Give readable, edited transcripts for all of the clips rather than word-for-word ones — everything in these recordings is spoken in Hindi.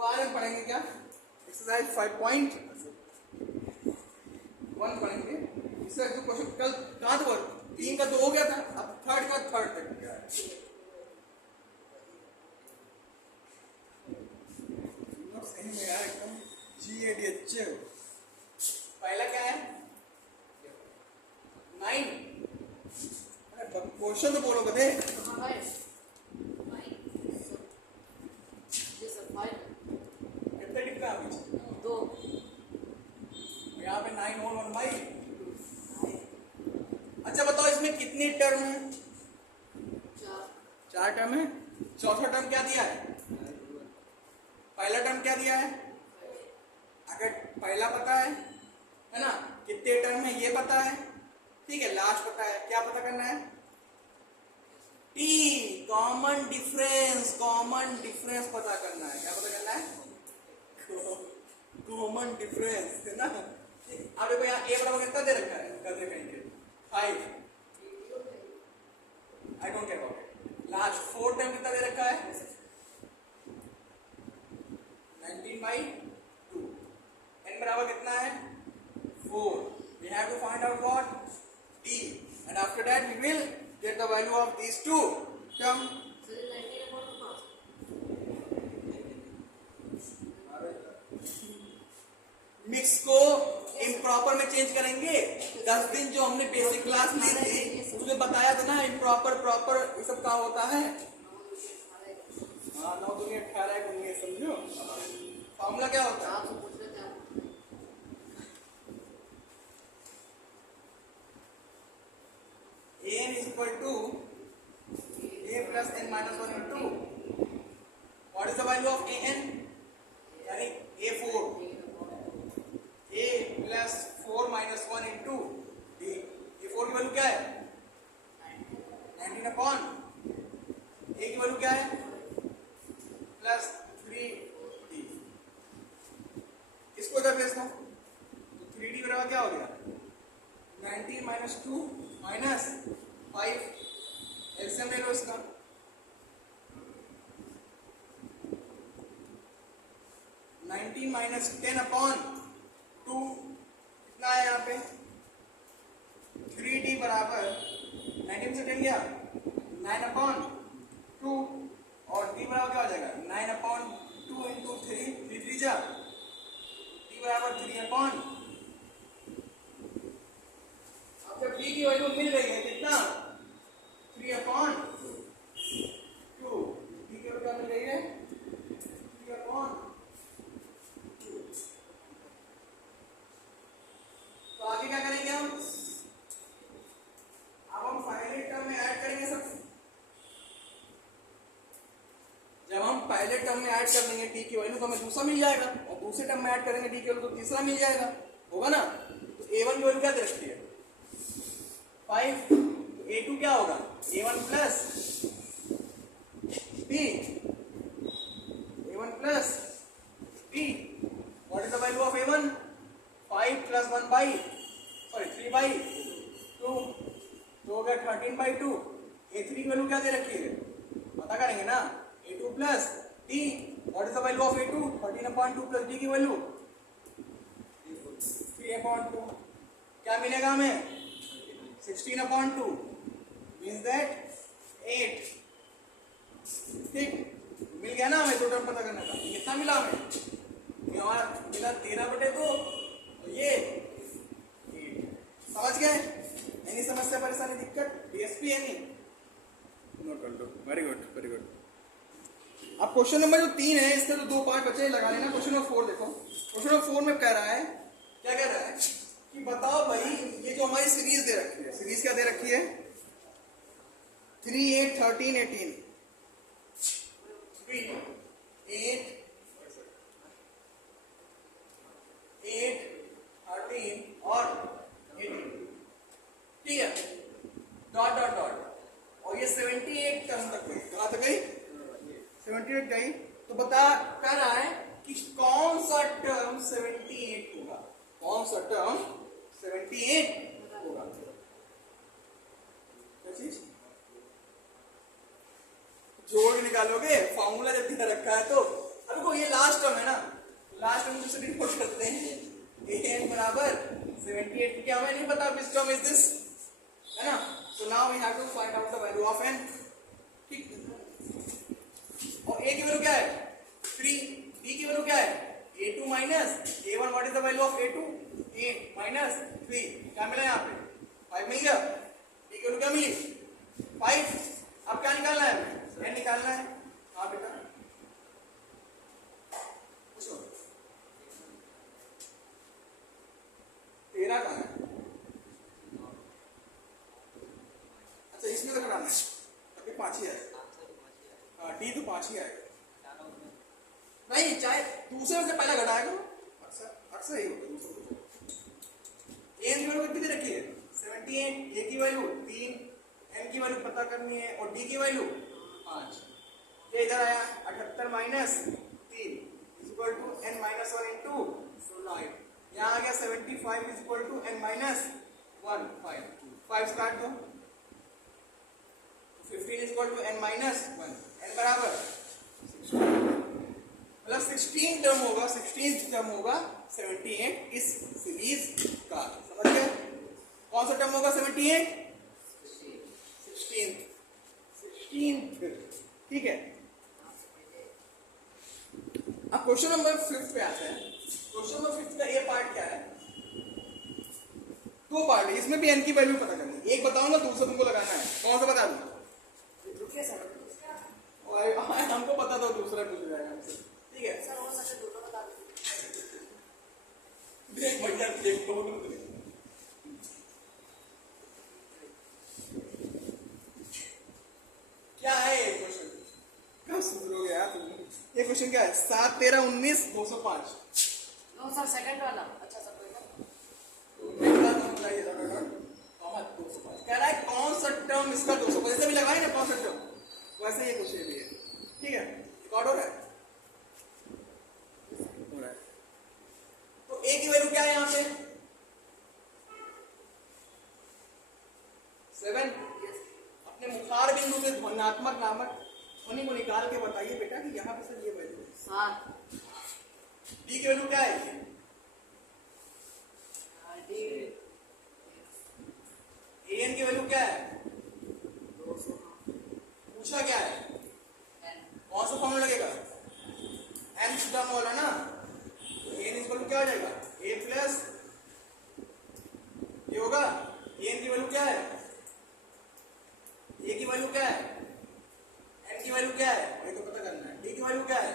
तो आज हम पढ़ेंगे क्या, एक्सरसाइज 5.1 पढ़ेंगे। इसका जो क्वेश्चन कल कहाँ था, 3 का 2 हो गया था, अब थर्ड का थर्ड तक गया है। सही में यार एकदम GADH। पहला क्या है 9। अरे क्वेश्चन तो बोलो बदे। कितने टिक का दो, यहाँ पे 9 और 1 बाई। अच्छा बताओ इसमें कितनी टर्म है? 4 टर्म है। चौथा टर्म क्या दिया है? पहला टर्म क्या दिया है? अगर पहला पता है ना, कितने टर्म है ये पता है, ठीक है। लास्ट पता है, क्या पता करना है? T, common difference. Common difference पता करना है। क्या पता करना है? कॉमन डिफरेंस, है ना। अब देखो यहाँ ए बराबर कितना दे रखा है, करने कहेंगे 5। I don't care about it. Last 4 term कितना दे रखा है? 19/2। n बराबर कितना है? 4। We have to find out what? t, and after that we will get the value of these two term. Mix को इम्प्रॉपर में चेंज करेंगे। 10 दिन जो हमने बेसिक क्लास ली थी उसमें बताया था ना, इम्प्रॉपर प्रॉपर ये सब क्या होता है। हाँ 9 दूनी 18 होंगे, समझो। फॉर्मूला क्या होता है? n is equal to a plus n minus 1 into what is the value of an, यानी a4, a plus 4 minus 1 into d। a4 की वैल्यू क्या है? 19 अपॉन a की वैल्यू क्या है? Plus 3d। इसको इधर भेज दो तो 3d बराबर क्या हो गया? 19 minus 2 minus 5। एलसीएम ले लो इसका। 19 minus 10 अपॉन 2 कितना है यहाँ पे? 3d बराबर 19 से 10 गया 9 अपॉन 2, और d बराबर क्या हो जाएगा? 9 अपॉन 2 इंटू 3, 3 3 जा, d बराबर 3 अपॉन। अब जब d की वैल्यू मिल रही है कितना? 3 अपॉन 2। d की वैल्यू क्या मिल रही है? 3 अपॉन 2। तो आगे क्या करेंगे हम? अब हम पहले टर्म में ऐड करेंगे सब। जब हम पहले टर्म में ऐड कर देंगे टी की वैल्यू तो हमें दूसरा मिल जाएगा, और दूसरे टर्म में ऐड करेंगे टी की वैल्यू तो तीसरा मिल जाएगा, होगा ना। तो a1 की वैल्यू क्या दे रखी है? 5। तो a2 क्या होगा? a1 plus b, a1 plus b। What is the value of a1? 5 plus 3/2 तो हो गया 13/2। a3 की वैल्यू क्या दे रखी है? पता करेंगे ना। a2 plus d, what is the value of a2? 13/2 plus d की वैल्यू 3/2। क्या मिलेगा हमें? 16/2 मीन्स दैट 8। ठीक, मिल गया ना हमें। दो टर्म पता करना था, कितना मिला हमें? हमारा मिला 13/2, ये 8। समझ गए? एनी समस्या परेशानी दिक्कत? DSP any? नोट कर लो। Very good very good. अब क्वेश्चन नंबर जो 3 है इससे तो 2 पार्ट बचे लगा लेना। क्वेश्चन नंबर 4 देखो। क्वेश्चन नंबर 4 में कह रहा है, क्या कह रहा है कि बताओ भाई ये जो हमारी सीरीज दे रखी है, सीरीज क्या दे रखी है? 3 8 13 18। 3 8 8 13 और 18, ठीक है। डॉट डॉट डॉट, और ये 78 टर्म तक गई। कहाँ तक गई? 78 गई। तो बता कह रहा है कि कौन सा टर्म 78 होगा? कौन सा टर्म 78 होगा? क्या चीज? जोड़ निकालोगे, फॉर्मूला जब दिखा रखा है तो। अब देखो ये लास्ट टर्म लास्ट में दूसरे रिपोर्ट करते हैं an बराबर 78 क्या हमें नहीं पता विच टर्म इज दिस है ना. So now we have to find out the value of n. ठीक. और a की वैल्यू क्या है 3, b की वैल्यू क्या है a2 minus a1. What is the value of a2 8 minus 3 क्या मिला यहाँ पे 5 मिल गया. b की वैल्यू क्या मिली 5. अब क्या निकालना है n निकालना है. हाँ बेटा पूछो 13 कहाँ है. अच्छा इसमें तो कराना है अभी 5 ही है. हाँ डी तो 5 ही आएगा. नहीं चाहे दूसरे से पहले घटाएगा अक्सर यही होता है दूसरे. ए की वैल्यू कितनी रखी है 78. ए की वैल्यू 3, एन की वैल्यू पता करनी है और डी की वैल्यू 5. ये इधर आया 78 minus 3 is equal to n minus 1 into 16. यहाँ आ गया 75 is equal to n minus 1 5 काट दो 15 is equal to n minus 1. N बराबर मतलब 16 टर्म होगा 16 टर्म होगा 78 इस सीरीज का. समझ गए कौन सा टर्म होगा 78 16. ठीक है. अब क्वेश्चन नंबर 5 पे आते हैं. क्वेश्चन नंबर 5 का ये पार्ट क्या है 2 पार्ट है. इसमें भी एन की वैल्यू पता करनी है. एक बताऊंगा दूसरा तुमको लगाना है. कौन सा बता दूं हमको पता था दूसरा पूछ जाएगा हमसे. ठीक है सर हो सकता है दोनों बता देख भैया देख तो क्या है ये क्वेश्चन कब सुधरोगे यार तुम. ये क्वेश्चन क्या है 7 13 19 205. नो सर सेकंड वाला. अच्छा सर कह रहा है कौन सा टर्म इसका 205 जैसे भी लगाए ना कौन सा टर्म वैसे ये क्वेश्चन भी है. ठीक है रिकॉर्ड हो रहा है. तो ए की वैल्यू क्या है यहाँ पे 7. अपने मुखार बिंदु से धनात्मक नामक ध्वनि को निकाल के बताइए बेटा कि यहाँ पे सर ये वैल्यू है 7. डी की वैल्यू क्या है एन की वैल्यू क्या है पूछा क्या है कौन सा फॉर्मूला लगेगा एन टर्म वाला ना. एन इज वैल्यू क्या हो जाएगा ए प्लस ये होगा. एन की वैल्यू क्या है ए की वैल्यू क्या है एन की वैल्यू क्या है ये तो पता करना है. डी की वैल्यू क्या है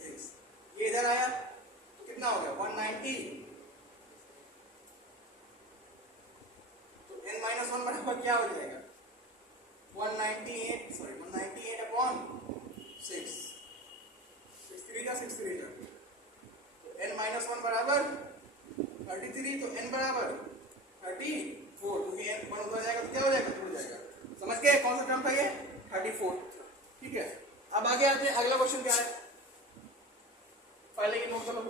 6. ये इधर आया तो कितना हो गया 190. तो n माइनस 1 बराबर क्या हो जाएगा 198 अपॉन 6. 6 3 का 6 3 का तो n माइनस 1 बराबर 33. तो n बराबर 34 क्योंकि n 1 उधर जाएगा तो क्या हो जाएगा जुड़ जाएगा. समझ गए कौन सा टर्म था ये 34. ठीक है. अब आगे आते हैं अगला क्वेश्चन क्या है. पहले ये नोट कर लो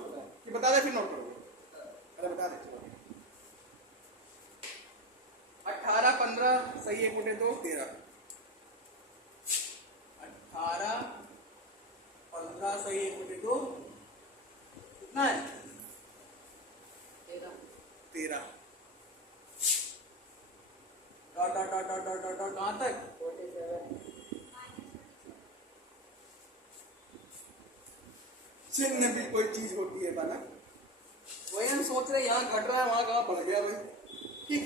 कि बता दे फिर नोट करोगे. अरे बता दे 18 15 सही 1 बटे 2 13. 18 15 सही 1 बटे 2 कितना है 13. Dot dot dot dot dot dot कहां तक 47. चिन्ह भी कोई चीज होती है बाला वही हम सोच रहे यहाँ घट रहा है वहां कहाँ बढ़ गया भाई. ठीक.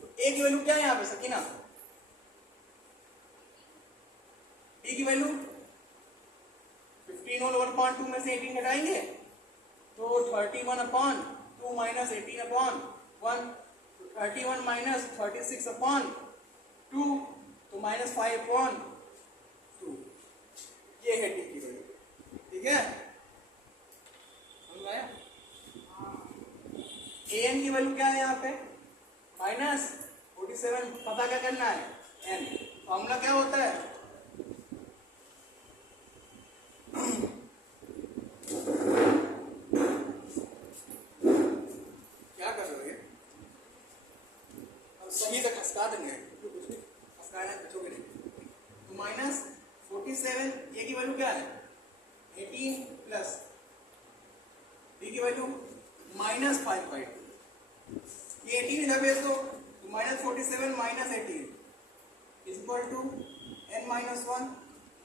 तो ए की वैल्यू क्या है यहाँ पे सकीना डी की वैल्यू 15 और 1/2 में से 18 घटाएंगे तो 31 upon 2 minus 18 upon 1. 31 minus 36 upon 2 तो माइनस 5 अपॉन 2. ये है डी की वैल्यू. ठीक है समझ आया. एन की वैल्यू क्या है यहाँ पे माइनस 47. पता क्या करना है एन. फॉर्मूला क्या होता है क्या कर रहे हो सही से खसका देंगे कुछ भी खसकाना बच्चों के लिए. तो माइनस 47 ये की वैल्यू क्या है 18 प्लस वैल्यू -5/2, ये 18 इधर भेज दो तो -47 -18 इज इक्वल टू n - 1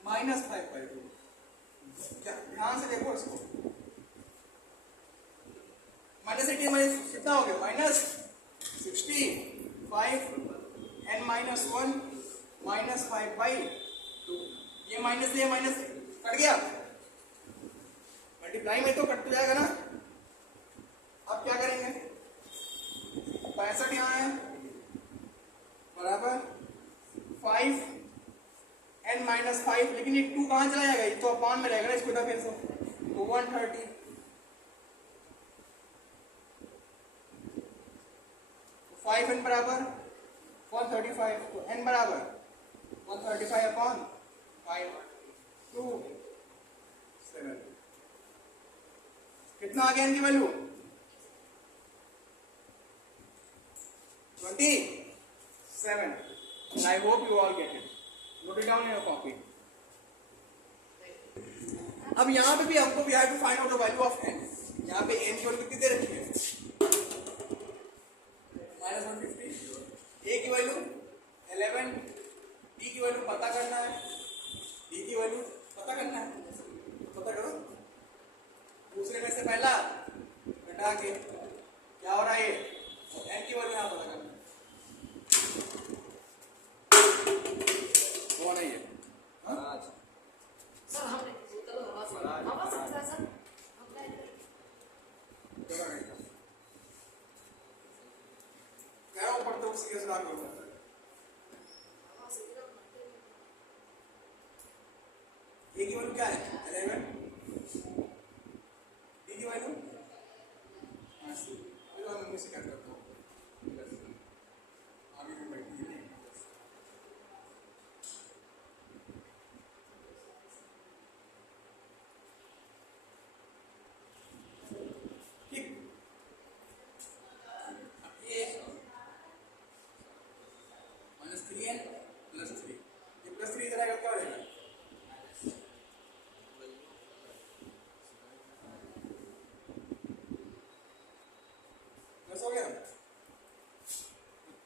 -5/2। ध्यान से देखो इसको, -18 में कितना हो गया -65 n - 1 -5/2। ये माइनस से माइनस कट गया, मल्टीप्लाई में तो कट जाएगा ना। अब क्या करेंगे, 65 यहाँ है बराबर 5 n - 5, लेकिन ये 2 कहाँ चला जाएगा, ये तो अपॉन में रहेगा ना, इसको इधर फिर से तो 130 5n बराबर 135, तो n बराबर 135 अपॉन 5 2 7। कितना आ गया इनकी value 27। and I hope you all get it. Note it down in your copy. अब यहाँ पे भी हमको we have to find out the value of n। यहाँ पे n की वैल्यू कितनी दे रखी है -150, a की वैल्यू 11, d की वैल्यू पता करना है, d की वैल्यू पता करना है, पता करो। दूसरे में से पहला घटा के क्या हो रहा है, n की वैल्यू यहाँ पता करना है, वो नहीं है। सर हमने चलो हवा से सर हमने क्या ऊपर तो सीरियस ना करो। ये की वैल्यू क्या है 11, डी की वैल्यू अभी हम इनमें से क्या करते हो आगे भी बैठी है। ठीक, ये -3n + 3, ये +3 इधर आएगा क्या हो जाएगा हो गया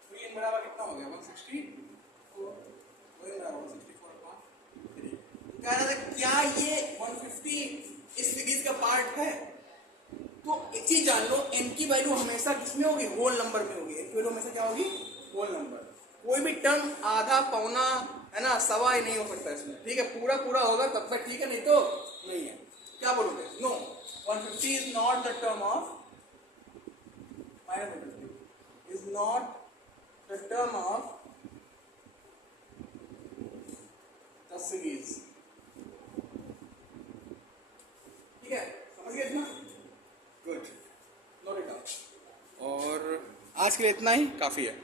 3n बराबर कितना हो गया 164, कह रहा था क्या ये 150 इस सीरीज का पार्ट है। तो एक चीज जान लो, n की वैल्यू हमेशा किसमें होगी, होल नंबर में होगी। n की वैल्यू हमेशा क्या होगी, होल नंबर। कोई भी टर्म आधा पौना है ना, सवा ही नहीं हो सकता इसमें, ठीक है। पूरा पूरा होगा तब तक ठीक है, नहीं तो नहीं है। क्या बोलोगे, no 150 is not the term of is not the term of the series। ठीक है, समझ गए इतना, गुड, नोट इट डाउन। और आज के लिए इतना ही काफी है।